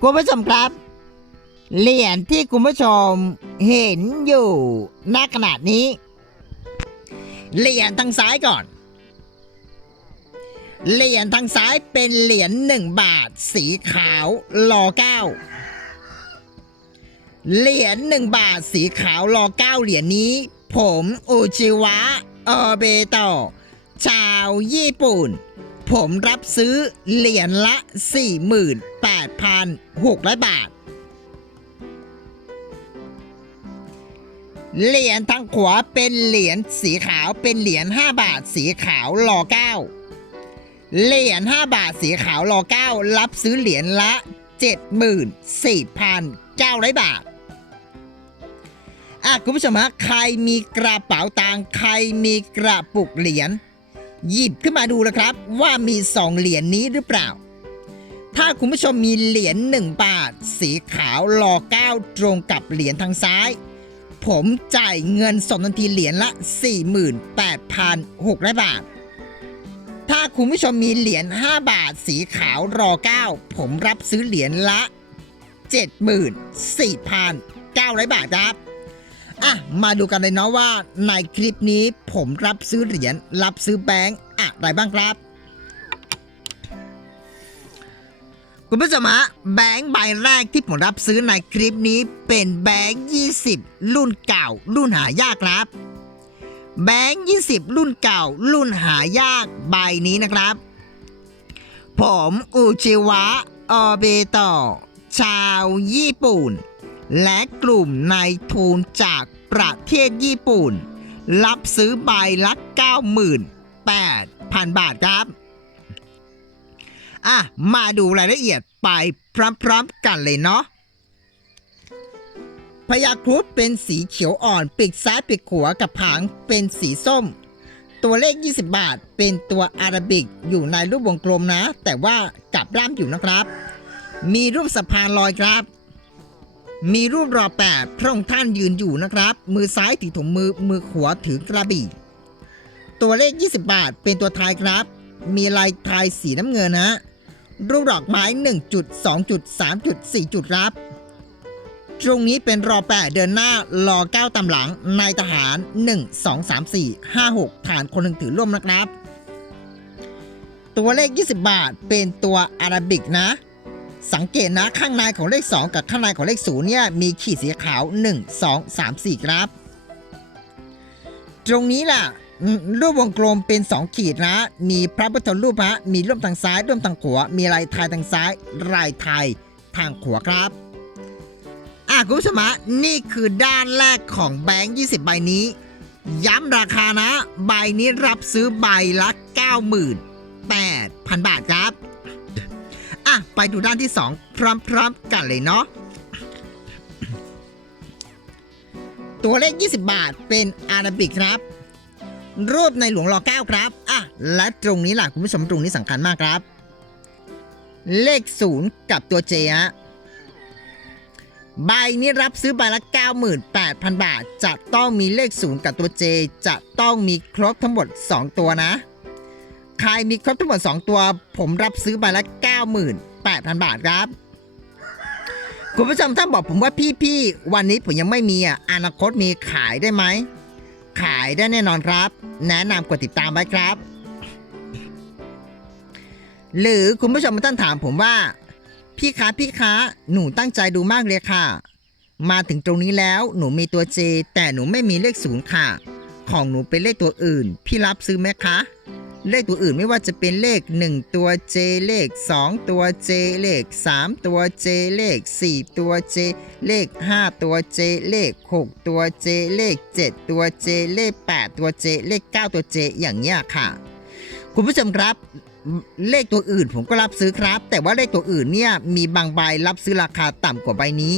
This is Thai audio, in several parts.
คุณผู้ชมครับ เหรียญที่คุณผู้ชมเห็นอยู่ณขณะนี้ เหรียญทางซ้ายก่อน เหรียญทางซ้ายเป็นเหรียญหนึ่งบาท สีขาวรอเก้าเหรียญหนึ่งบาทสีขาวรอเก้าเหรียญนี้ ผมอุจิวะออเบโตะชาวญี่ปุ่น ผมรับซื้อเหรียญละ 48,600 บาท เหรียญทางขวาเป็นเหรียญสีขาวเป็นเหรียญ5บาทสีขาวรอเก้าเหรียญ5บาทสีขาวรอเก้ารับซื้อเหรียญละ 74,900 บาทอะคุณผู้ชมฮะใครมีกระเป๋าตังใครมีกระปุกเหรียญ หยิบขึ้นมาดูนะครับ ว่ามีสองเหรียญนี้หรือเปล่า ถ้าคุณผู้ชมมีเหรียญ1บาท สีขาวรอเก้าตรงกับเหรียญทางซ้าย ผมจ่ายเงินสดทันทีเหรียญละ 48,600 บาท ถ้าคุณผู้ชมมีเหรียญ5บาท สีขาวรอเก้าผมรับซื้อเหรียญละ 74,900 บาทครับ อะมาดูกันเลยเนาะว่าในคลิปนี้ผมรับซื้อเหรียญรับซื้อแบงค์อะไรบ้างครับ คุณผู้ชมฮะแบงค์ใบแรกที่ผมรับซื้อในคลิปนี้เป็นแบงค์20 รุ่นเก่า รุ่นหายากครับ แบงค์20 รุ่นเก่า รุ่นหายากใบนี้นะครับ ผมอุจิวะออเบโตะชาวญี่ปุ่น และกลุ่มนายทุนจากประเทศญี่ปุ่น รับซื้อใบละ98,000 บาทครับ อะ มาดูรายละเอียดไปพร้อมๆกันเลยเนาะพยาครุฑเป็นสีเขียวอ่อนปีกซ้ายปีกขวากับผางเป็นสีส้ม ตัวเลข 20 บาท เป็นตัวอาราบิกอยู่ในรูปวงกลมนะ แต่ว่ากลับด้ามอยู่นะครับ มีรูปสะพานลอยครับ มีรูปรอแปดพระองค์ท่านยืนอยู่นะครับ มือซ้ายถือถุงมือมือขวาถือกระบี่ ตัวเลข 20 บาทเป็นตัวทายครับ มีลายทายสีน้ำเงินนะ รูปดอกไม้ 1 จุด 2 จุด 3 จุด 4 จุดครับ ตรงนี้เป็นรอแปดเดินหน้ารอเก้าตำหลังนายทหาร 1 2 3 4 5 6 ฐานคนหนึ่งถือร่วมนะครับ ตัวเลข 20 บาทเป็นตัวอาราบิกนะ สังเกตนะข้างในของเลข 2 กับข้างในของเลข0เนี่ยมีขีดสีขาว 1 2 3 4 ครับ ตรงนี้ล่ะ รูปวงกลมเป็น 2 ขีดนะ มีพระพุทธรูปฮะมีรูปทางซ้ายรูปทางขวามีลายไทยทางซ้ายลายไทยทางขวาครับอะคุณผู้ชมนี่คือด้านแรกของแบงค์20 ใบนี้ ย้ำราคานะ ใบนี้รับซื้อใบละ 98,000 บาทครับ ดูด้านที่ 2 พร้อมๆกันเลยเนาะตัวเลข 20 บาทเป็นอาราบิกครับ รูปในหลวงรอเก้าครับอะและตรงนี้ล่ะคุณผู้ชมตรงนี้สำคัญมากครับ เลข 0 กับตัว J ฮะใบนี้รับซื้อใบละ 98,000 บาท จะต้องมีเลข 0 กับตัว J จะต้องมีครบทั้งหมด 2 ตัวนะ ใครมีครบทั้งหมด 2 ตัว ผมรับซื้อใบละ 8,000 บาทครับ คุณผู้ชมถ้าบอกผมว่าพี่ๆวันนี้ผมยังไม่มีอะอนาคตมีขายได้ไหม ขายได้แน่นอนครับ แนะนำกดติดตามไว้ครับ หรือคุณผู้ชมท่านถามผมว่า พี่คะพี่คะหนูตั้งใจดูมากเลยค่ะ มาถึงตรงนี้แล้วหนูมีตัว J แต่หนูไม่มีเลขศูนย์ค่ะ ของหนูเป็นเลขตัวอื่น พี่รับซื้อไหมคะ เลขตัวอื่นไม่ว่าจะเป็นเลข 1 ตัว J เลข 2 ตัว J เลข 3 ตัว J เลข 4 ตัว J เลข 5 ตัว J เลข 6 ตัว J เลข 7 ตัว J เลข 8 ตัว J เลข 9 ตัว J อย่างเงี้ยค่ะ คุณผู้ชมครับเลขตัวอื่นผมก็รับซื้อครับ แต่ว่าเลขตัวอื่นเนี่ยมีบางใบรับซื้อราคาต่ำกว่าใบนี้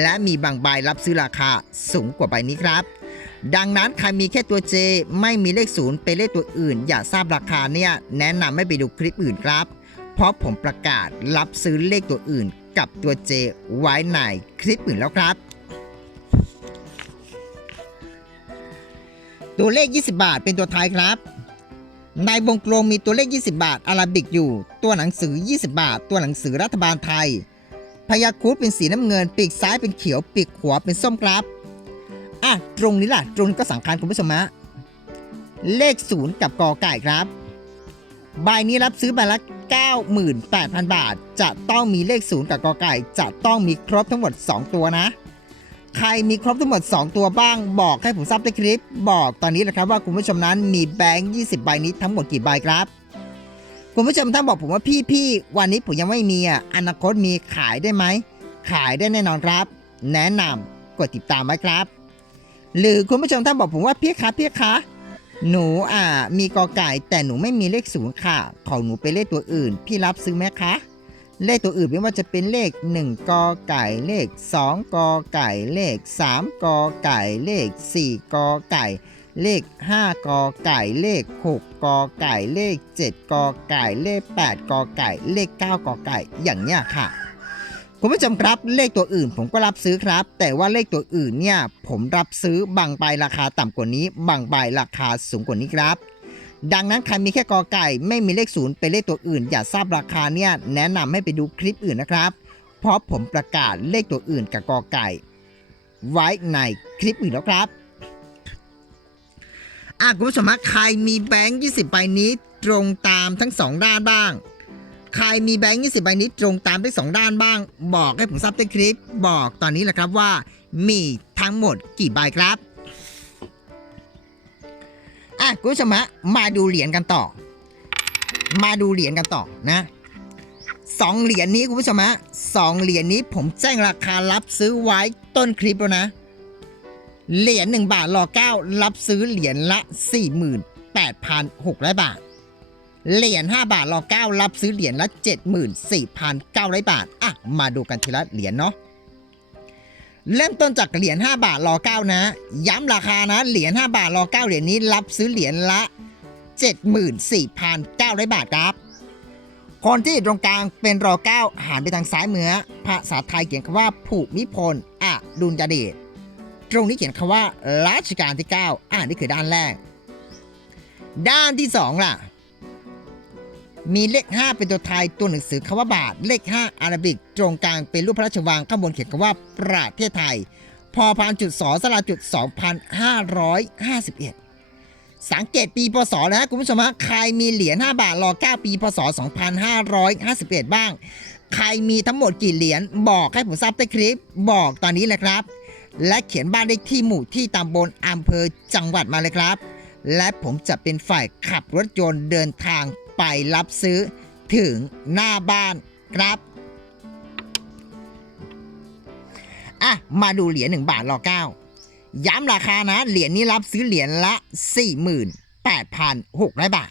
และมีบางใบรับซื้อราคาสูงกว่าใบนี้ครับ ดังนั้นใครมีแค่ตัว J ไม่มีเลขศูนย์เป็นเลขตัวอื่น อย่าทราบราคาเนี่ย แนะนำไม่ไปดูคลิปอื่นครับ เพราะผมประกาศรับซื้อเลขตัวอื่น กับตัว J ไว้ในคลิปอื่นแล้วครับ ตัวเลข 20 บาทเป็นตัวท้ายครับในวงกลมมีตัวเลข 20 บาทอาราบิกอยู่ ตัวหนังสือ 20 บาท ตัวหนังสือรัฐบาลไทยพญาครุดเป็นสีน้ำเงิน ปีกซ้ายเป็นเขียว ปีกขวาเป็นส้มครับ อะตรงนี้ล่ะ ตรงนี้ก็สำคัญคุณผู้ชมฮะเลขศูนย์กับกอไก่ครับ ใบนี้รับซื้อใบละ 98,000 บาท จะต้องมีเลขศูนย์กับกอไก่ จะต้องมีครบทั้งหมด 2 ตัวนะ ใครมีครบทั้งหมด 2 ตัวบ้าง บอกให้ผมทราบในคลิป บอกตอนนี้นะครับว่าคุณผู้ชมนั้นมีแบงค์ 20 ใบนี้ทั้งหมดกี่ใบครับคุณผู้ชมท่านบอกผมว่าพี่พี่วันนี้ผมยังไม่มีอะอนาคตมีขายได้ไหม ขายได้แน่นอนครับ แนะนำกดติดตามไว้ครับ หรือคุณผู้ชมท่าบอกผมว่าพี่คะพี่คะหนูอ่า มีกอไก่แต่หนูไม่มีเลขศูนย์ค่ะ ของหนูเป็นเลขตัวอื่น พี่รับซื้อไหมคะ เลขตัวอื่นไม่ว่าจะเป็นเลข 1กอไก่เลข 2กอไก่เลข 3กอไก่เลข 4กอไก่ เลข 5กอไก่เลข 6กอไก่เลข 7กอไก่เลข 8กอไก่เลข 9กอไก่อย่างเนี้ยค่ะ คุณผู้ชมครับเลขตัวอื่นผมก็รับซื้อครับ แต่ว่าเลขตัวอื่นเนี่ยผมรับซื้อบางใบราคาต่ำกว่านี้ บางใบราคาสูงกว่านี้ครับ ดังนั้นใครมีแค่กอไก่ไม่มีเลขศูนย์เป็นเลขตัวอื่น อย่าทราบราคาเนี่ยแนะนำให้ไปดูคลิปอื่นนะครับ เพราะผมประกาศเลขตัวอื่นกับกอไก่ ไว้ในคลิปอื่นแล้วครับอะคุณผู้ชมฮะใครมีแบงค์20ใบนี้ตรงตามทั้งสองด้านบ้าง ใครมีแบงค์20ใบนี้ตรงตามทั้งสองด้านบ้าง บอกให้ผมทราบในคลิป บอกตอนนี้แหละครับว่า มีทั้งหมดกี่ใบครับ อะคุณผู้ชมฮะมาดูเหรียญกันต่อ มาดูเหรียญกันต่อนะสองเหรียญนี้คุณผู้ชมฮะสองเหรียญนี้ผมแจ้งราคารับซื้อไว้ต้นคลิปแล้วนะ เหรียญ1บาทรอ9รับซื้อเหรียญละ48,600บาท เหรียญ5บาทรอ9รับซื้อเหรียญละ74,900 บาท อะ มาดูกันทีละเหรียญเนาะเริ่มต้นจากเหรียญ5บาทรอ9นะ ย้ำราคานะเหรียญ5บาทรอ9เหรียญนี้รับซื้อเหรียญละ 74,900 บาทครับ คนที่ตรงกลางเป็นรอ9หันไปทางซ้ายมือภาษาไทยเขียนคำว่าผูมิพลอดุลยเดชตรงนี้เขียนคำว่ารัชกาลที่ 9 อ่านี่คือด้านแรก ด้านที่ 2 ล่ะ มีเลข 5 เป็นตัวไทยตัวหนังสือคำว่าบาท เลข 5 อาราบิก ตรงกลางเป็นรูปพระราชวังข้างบนเขียนคำว่าประเทศไทย พอพานจุดสอสลาจุด2,551สังเกตปีพศนะฮะคุณผู้ชมฮะใครมีเหรียญ5บาทรอ9ปีพศ 2551 บ้าง ใครมีทั้งหมดกี่เหรียญบอกให้ผมทราบใต้คลิปบอกตอนนี้เลยครับ และเขียนบ้านเลขที่หมู่ที่ตำบลอำเภอจังหวัดมาเลยครับ และผมจะเป็นฝ่ายขับรถยนต์เดินทาง ไปรับซื้อถึงหน้าบ้านครับอะมาดูเหรียญ1บาทรอ9ย้ำราคานะ เหรียญนี้รับซื้อเหรียญละ 48,600 บาท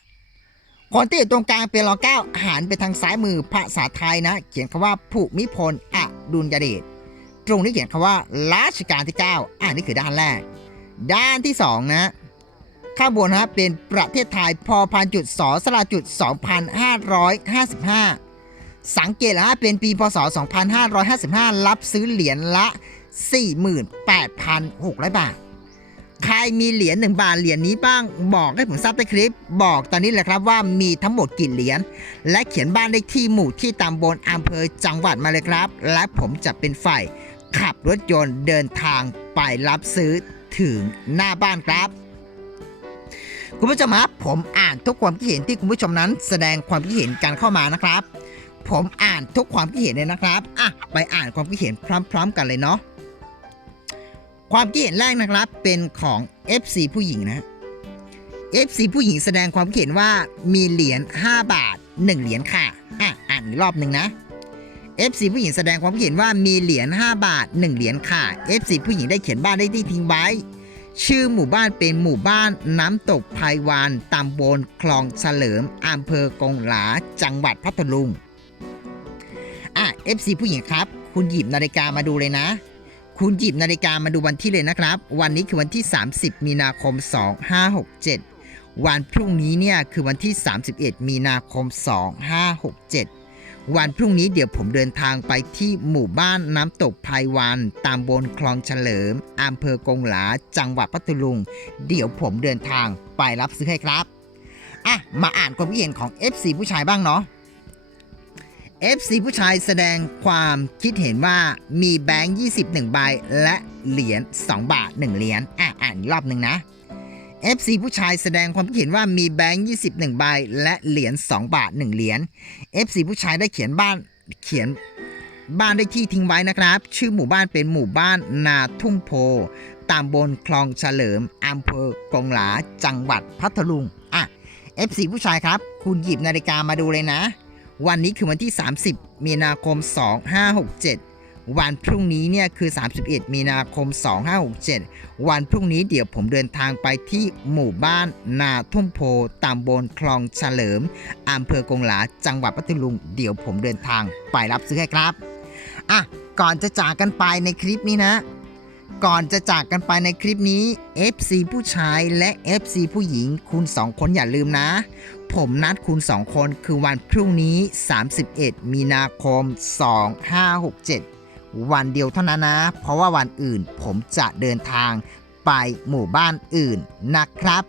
คนที่อยู่ตรงกลางเป็นรอ9หันไปทางซ้ายมือภาษาไทยนะ เขียนคำว่าภูมิพลอดุลยเดชตรงนี้เขียนคำว่ารัชกาลที่ 9 อ่านี่คือด้านแรก ด้านที่ 2 นะ ข้างบนนะเป็นประเทศไทยพอพันจุดสอสลาจุด 2,555 สังเกตนะเป็นปีพศ 2555 รับซื้อเหรียญละ 48,600 บาท ใครมีเหรียญ1บาทเหรียญนี้บ้างบอกให้ผมทราบในคลิป บอกตอนนี้เลยครับว่ามีทั้งหมดกี่เหรียญและเขียนบ้านเลขที่หมู่ที่ตำบลอำเภอจังหวัดมาเลยครับ และผมจะเป็นฝ่ายขับรถยนต์เดินทางไปรับซื้อถึงหน้าบ้านครับ คุณผู้ชมครับผมอ่านทุกความคิดเห็นที่คุณผู้ชมนั้น แสดงความคิดเห็นกันเข้ามานะครับ ผมอ่านทุกความคิดเห็นเลยนะครับอะไปอ่านความคิดเห็นพร้อม ๆ กันเลยเนาะความคิดเห็นแรกนะครับเป็นของ FC ผู้หญิงนะ FC ผู้หญิงแสดงความคิดเห็นว่ามีเหรียญ5บาท 1 เหรียญค่ะอะอ่านอีกรอบหนึ่งนะ FC ผู้หญิงแสดงความคิดเห็นว่ามีเหรียญ5บาท 1 เหรียญค่ะ FC ผู้หญิงได้เขียนบ้านได้ที่ทิ้งไว้ ชื่อหมู่บ้านเป็นหมู่บ้านน้ำตกไพวานตำบลคลองเฉลิมอำเภอกงหลา จังหวัดพัทลุง อะ FC ผู้หญิงครับ คุณหยิบนาฬิกามาดูเลยนะ คุณหยิบนาฬิกามาดูวันที่เลยนะครับ วันนี้คือวันที่ 30 มีนาคม 2567 วันพรุ่งนี้เนี่ยคือวันที่ 31 มีนาคม 2567 วันพรุ่งนี้เดี๋ยวผมเดินทางไปที่หมู่บ้านน้ำตกไพวัน ตามบนคลองเฉลิมอำเภอกงหลา จังหวัดพัทลุง เดี๋ยวผมเดินทางไปรับซื้อให้ครับ อะ มาอ่านความคิดเห็นของ FC ผู้ชายบ้างเนาะ FC ผู้ชายแสดงความคิดเห็นว่ามีแบงค์ 21 ใบ และเหรียญ 2 บาท 1 เหรียญ อะ อ่านรอบหนึ่งนะ FC ผู้ชายแสดงความคิดเห็นว่ามีแบงค์21ใบและเหรียญ2บาท 1 เหรียญ FC ผู้ชายได้เขียนบ้านเขียนบ้านได้ที่ทิ้งไว้นะครับ ชื่อหมู่บ้านเป็นหมู่บ้านนาทุ่งโพตำบลคลองเฉลิมอำเภอกงหลาจังหวัดพัทลุงอะ FC ผู้ชายครับ คุณหยิบนาฬิกามาดูเลยนะ วันนี้คือวันที่ 30 มีนาคม 2567 วันพรุ่งนี้เนี่ยคือ 31 มีนาคม 2567 วันพรุ่งนี้เดี๋ยวผมเดินทางไปที่หมู่บ้านนาทุ่มโพตำบลคลองเฉลิมอำเภอกงหลาจังหวัดพัทลุง เดี๋ยวผมเดินทางไปรับซื้อให้ครับอะก่อนจะจากกันไปในคลิปนี้นะ ก่อนจะจากกันไปในคลิปนี้ FC ผู้ชายและ FC ผู้หญิงคุณสองคนอย่าลืมนะ ผมนัดคุณสองคนคือวันพรุ่งนี้ 31 มีนาคม 2567 วันเดียวเท่านั้นนะ เพราะว่าวันอื่นผมจะเดินทางไปหมู่บ้านอื่นนะครับ